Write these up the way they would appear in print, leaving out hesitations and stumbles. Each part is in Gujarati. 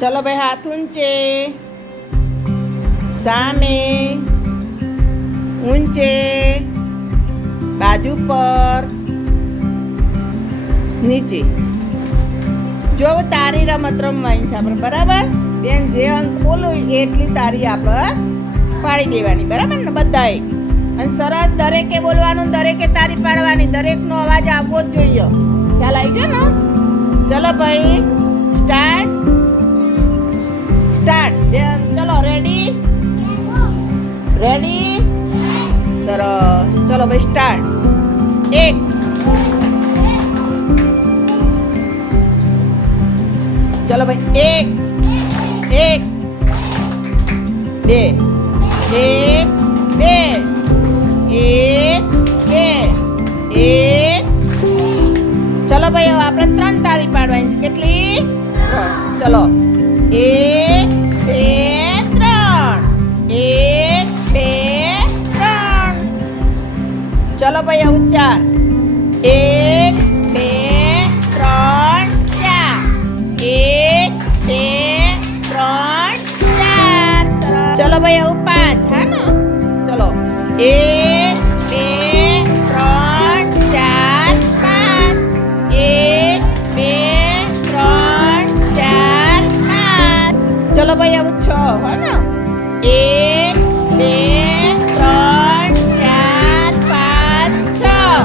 चलो भाई हाथ ऊंचे, सामे, ऊंचे, बाजू पर, નીચે. જો તારી રમત રમવાની છે આપણે, બરાબર? બેન જે અંક બોલો એટલી તારી આપણે પાડી દેવાની, બરાબર ને બધાએ? અને સરસ દરેકે બોલવાનું, દરેકે તારી પાડવાની, દરેકનો અવાજ આવવો જ જોઈએ. ખ્યાલ આવી ગયો ને? ચલો ભાઈ સ્ટાર્ટ. બેન ચલો, રેડી? સરસ. ચલો ભાઈ સ્ટાર્ટ. 1 चलो भाई 1 2 1 2 1 चलो भाई હવે આપણે 3 તાળી પાડવાની છે. કેટલી? ચલો 1 2 3 1 2 3. ચલો ભાઈ હવે 4 1 2 3 1 2 3 4. चलो भाई अब 5. है ना? चलो 1 2 3 4 5. 1 2 3 4 5. चलो भाई अब 6. है ना? 1 2 3 4 5 6.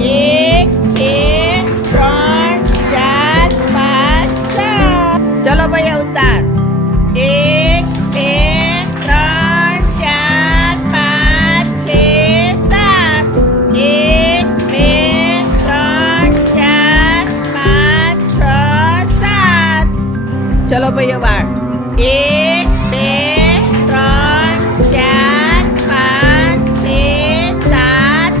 1 2 3 4 5 6. चलो भाई अब 7. 1 2 3 4 5 6 7. 1 2 3 4 5 6 7. चलो भाई अब 8. 1 2 3 4 5 6 7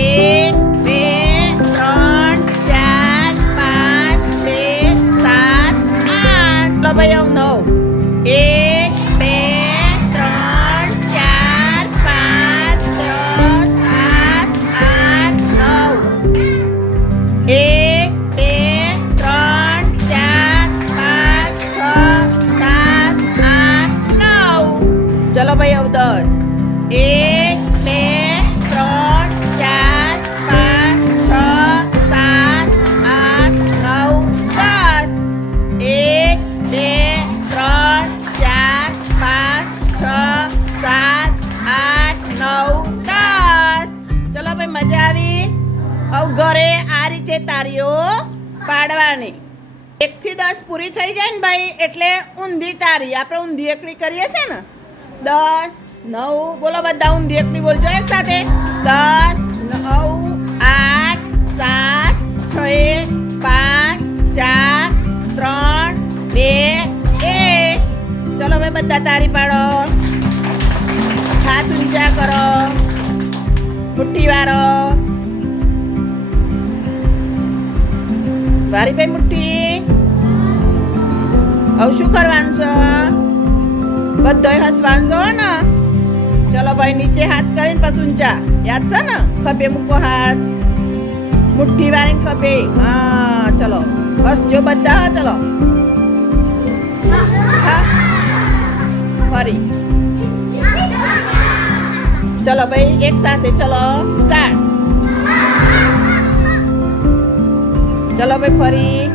8. 1 2 3 4 5 6 7 8. चलो भाई अब 9. 1 2 3 4 5 6 7 8 9. 1 2 3 4 5 6 7 8 9. चलो भाई अब 10. 1 2 3 4 5 6 7 8 9 10. 1 2 3 4 5 6 7 8 9 10. ચલો ભાઈ મજા આવી? હવે ઘરે આ રીતે તારીઓ પાડવાની. 1 થી 10 પૂરી થઈ જાય ને ભાઈ એટલે ઊંધી તારી. આપણે ઊંધી એકડી કરીએ છે ને. 10 9. બોલો બધા ઊંધી એકડી બોલજો એક સાથે. 10 9 8 7 6 5 4 3 2 1. ચલો ભાઈ બધા તારી પાડો. હાથ ઊંચા કરો, મુઠ્ઠી વારો. વારી ભાઈ મુઠ્ઠી. હવે શું કરવાનું છે? બધાય હસવાનું છે ને? ચલો ભાઈ નીચે હાથ કરીને પછી ઊંચા. યાદ છે ને? ખભે મૂકો હાથ, મુઠ્ઠી વાળીને ખભે. હા ચલો બસ જો બધા. ચલો ફરી. ચલો ભાઈ એક સાથે. ચલો સ્ટાર્ટ. ચલો ભાઈ ફરી.